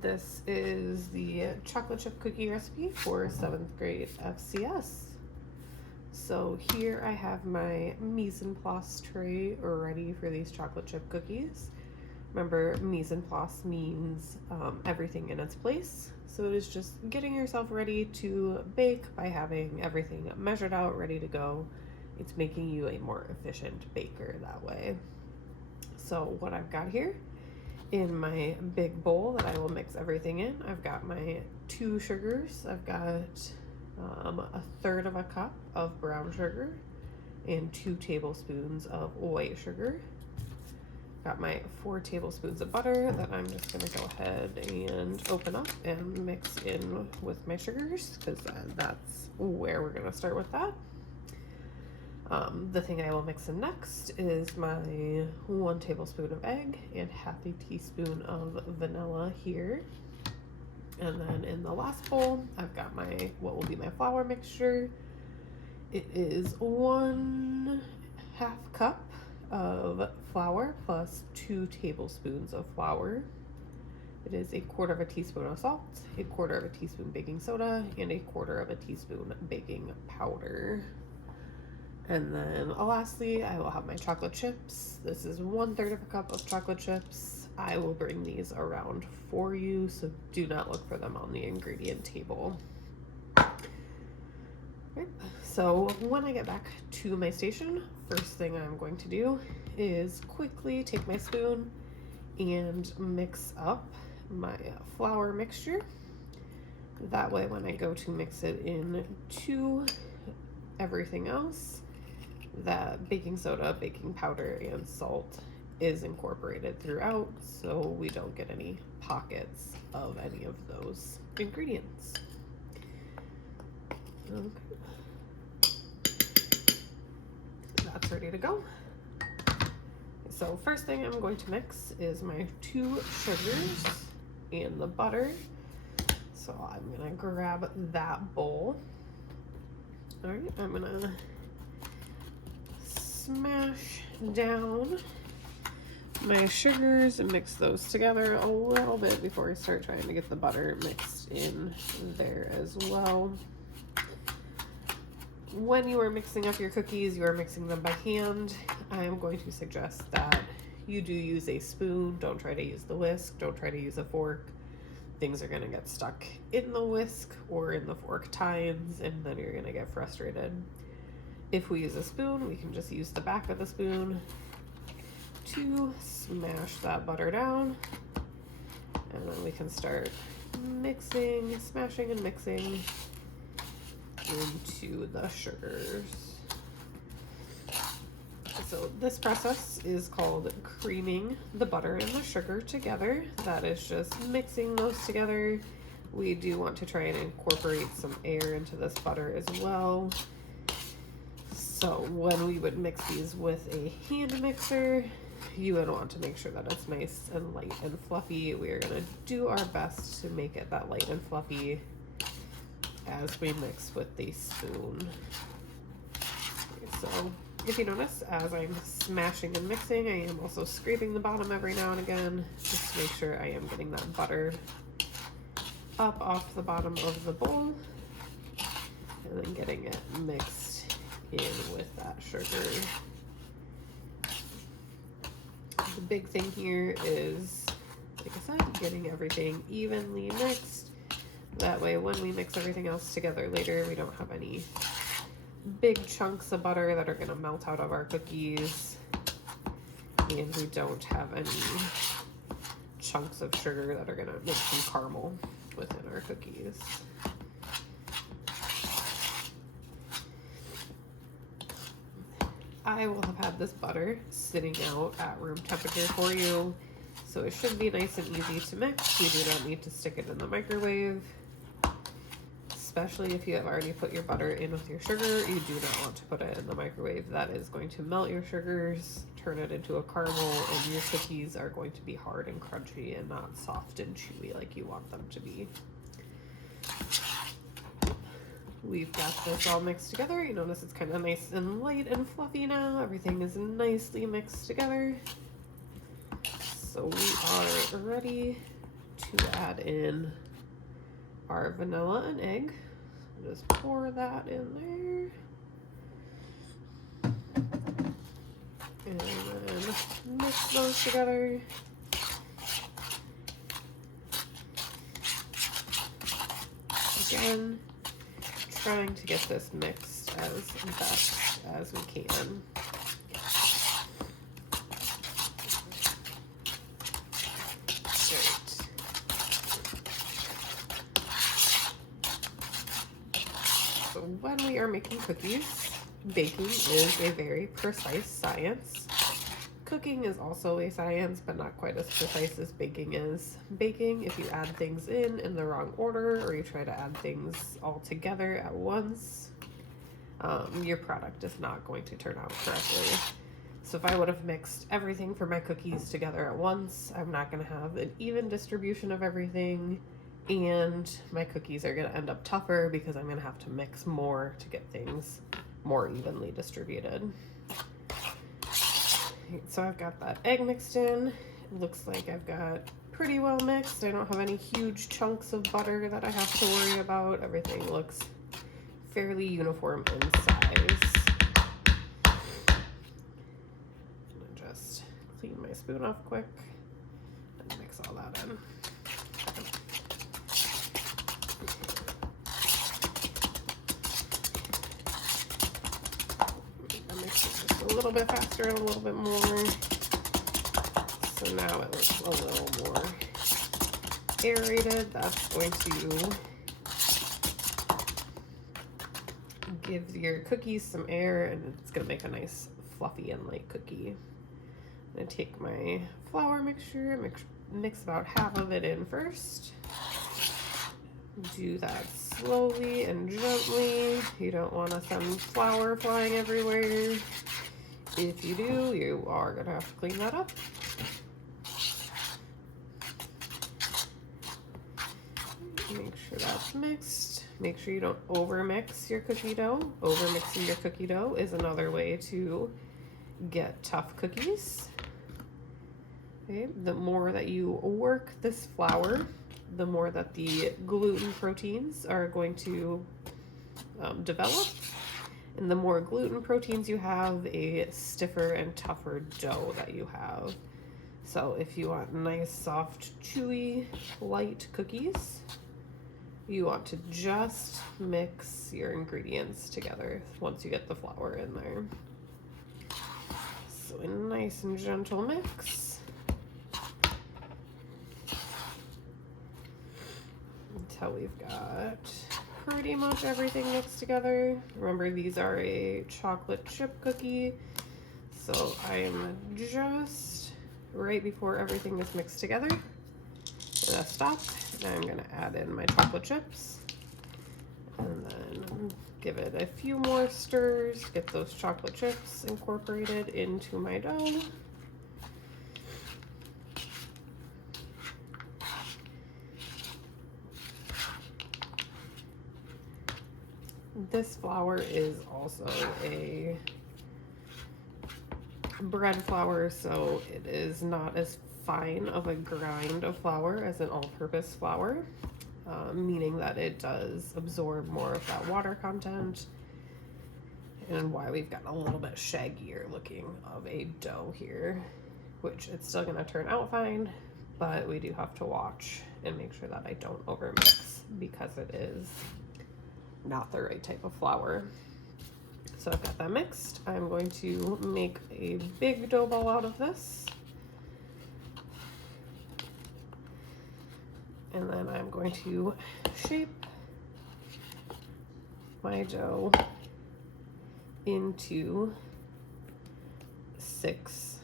This is the chocolate chip cookie recipe for 7th grade FCS. So here I have my mise en place tray ready for these chocolate chip cookies. Remember, mise en place means everything in its place. So it is just getting yourself ready to bake by having everything measured out, ready to go. It's making you a more efficient baker that way. So what I've got here in my big bowl that I will mix everything in, I've got my 2 sugars. I've got a third of a cup of brown sugar and 2 tablespoons of white sugar. Got my 4 tablespoons of butter that I'm just gonna go ahead and open up and mix in with my sugars, because that's where we're gonna start with that. The thing I will mix in next is my 1 tablespoon of egg and half a teaspoon of vanilla here. And then in the last bowl, I've got my what will be my flour mixture. It is 1/2 cup of flour plus 2 tablespoons of flour. It is 1/4 teaspoon of salt, 1/4 teaspoon baking soda, and 1/4 teaspoon baking powder. And then lastly, I will have my chocolate chips. This is 1/3 cup of chocolate chips. I will bring these around for you, so do not look for them on the ingredient table. Okay, so when I get back to my station, first thing I'm going to do is quickly take my spoon and mix up my flour mixture. That way when I go to mix it into everything else, that baking soda, baking powder, and salt is incorporated throughout, so we don't get any pockets of any of those ingredients. Okay. That's ready to go. So first thing I'm going to mix is my 2 sugars and the butter. So I'm gonna grab that bowl. All right, I'm gonna smash down my sugars and mix those together a little bit before I start trying to get the butter mixed in there as well. When you are mixing up your cookies, you are mixing them by hand. I am going to suggest that you do use a spoon. Don't try to use the whisk. Don't try to use a fork. Things are gonna get stuck in the whisk or in the fork tines, and then you're gonna get frustrated. If we use a spoon, we can just use the back of the spoon to smash that butter down, and then we can start mixing, smashing and mixing into the sugars. So this process is called creaming the butter and the sugar together. That is just mixing those together. We do want to try and incorporate some air into this butter as well. So when we would mix these with a hand mixer, you would want to make sure that it's nice and light and fluffy. We are going to do our best to make it that light and fluffy as we mix with the spoon. Okay, so if you notice, as I'm smashing and mixing, I am also scraping the bottom every now and again, just to make sure I am getting that butter up off the bottom of the bowl, and then getting it mixed in with that sugar. The big thing here is, like I said, getting everything evenly mixed. That way when we mix everything else together later, we don't have any big chunks of butter that are going to melt out of our cookies, and we don't have any chunks of sugar that are going to make some caramel within our cookies. I will have had this butter sitting out at room temperature for you, so it should be nice and easy to mix. You do not need to stick it in the microwave. Especially if you have already put your butter in with your sugar, you do not want to put it in the microwave. That is going to melt your sugars, turn it into a caramel, and your cookies are going to be hard and crunchy and not soft and chewy like you want them to be. We've got this all mixed together. You notice it's kind of nice and light and fluffy now. Everything is nicely mixed together. So we are ready to add in our vanilla and egg. Just pour that in there. And then mix those together. Again, trying to get this mixed as best as we can. So when we are making cookies, baking is a very precise science. Cooking is also a science, but not quite as precise as baking is. Baking, if you add things in the wrong order, or you try to add things all together at once, your product is not going to turn out correctly. So if I would have mixed everything for my cookies together at once, I'm not going to have an even distribution of everything, and my cookies are going to end up tougher because I'm going to have to mix more to get things more evenly distributed. So I've got that egg mixed in. It looks like I've got pretty well mixed. I don't have any huge chunks of butter that I have to worry about. Everything looks fairly uniform in size. Just clean my spoon off quick and mix all that in. A little bit faster and a little bit more. So now it looks a little more aerated. That's going to give your cookies some air, and it's going to make a nice fluffy and light cookie. I'm going to take my flour mixture, mix about half of it in first. Do that slowly and gently. You don't want to send flour flying everywhere. If you do, you are going to have to clean that up. Make sure that's mixed. Make sure you don't over-mix your cookie dough. Over-mixing your cookie dough is another way to get tough cookies. Okay, the more that you work this flour, the more that the gluten proteins are going to develop. And the more gluten proteins you have, a stiffer and tougher dough that you have. So if you want nice, soft, chewy, light cookies, you want to just mix your ingredients together once you get the flour in there. So a nice and gentle mix until we've got pretty much everything mixed together. Remember, these are a chocolate chip cookie, so I am just right before everything is mixed together. I'm gonna stop, and I'm gonna add in my chocolate chips, and then give it a few more stirs, get those chocolate chips incorporated into my dough. This flour is also a bread flour, so it is not as fine of a grind of flour as an all-purpose flour, meaning that it does absorb more of that water content, and why we've got a little bit shaggier looking of a dough here, which it's still going to turn out fine, but we do have to watch and make sure that I don't overmix because it is not the right type of flour. So I've got that mixed. I'm going to make a big dough ball out of this. And then I'm going to shape my dough into 6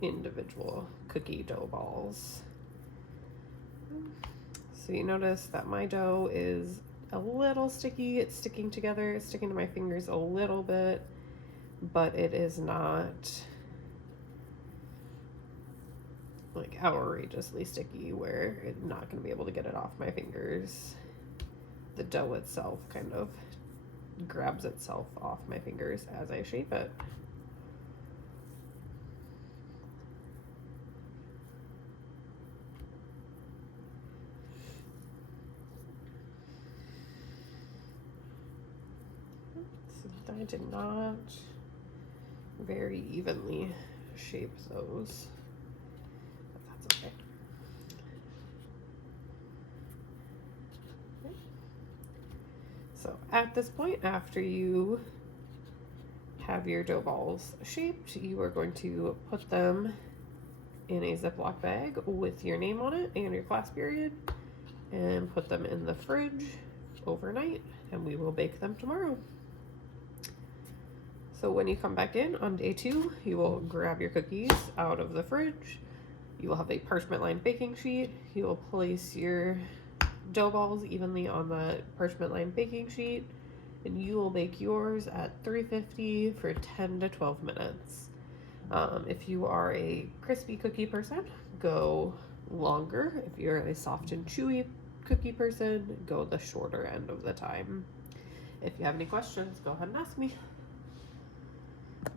individual cookie dough balls. So you notice that my dough is a little sticky. It's sticking together. It's sticking to my fingers a little bit, but it is not like outrageously sticky where I'm not going to be able to get it off my fingers. The dough itself kind of grabs itself off my fingers as I shape it. I did not very evenly shape those, but that's okay. Okay. So at this point, after you have your dough balls shaped, you are going to put them in a Ziploc bag with your name on it and your class period, and put them in the fridge overnight, and we will bake them tomorrow. So when you come back in on day 2, you will grab your cookies out of the fridge. You will have a parchment lined baking sheet. You will place your dough balls evenly on the parchment lined baking sheet, and you will bake yours at 350 for 10 to 12 minutes. If you are a crispy cookie person, go longer. If you're a soft and chewy cookie person, go the shorter end of the time. If you have any questions, go ahead and ask me.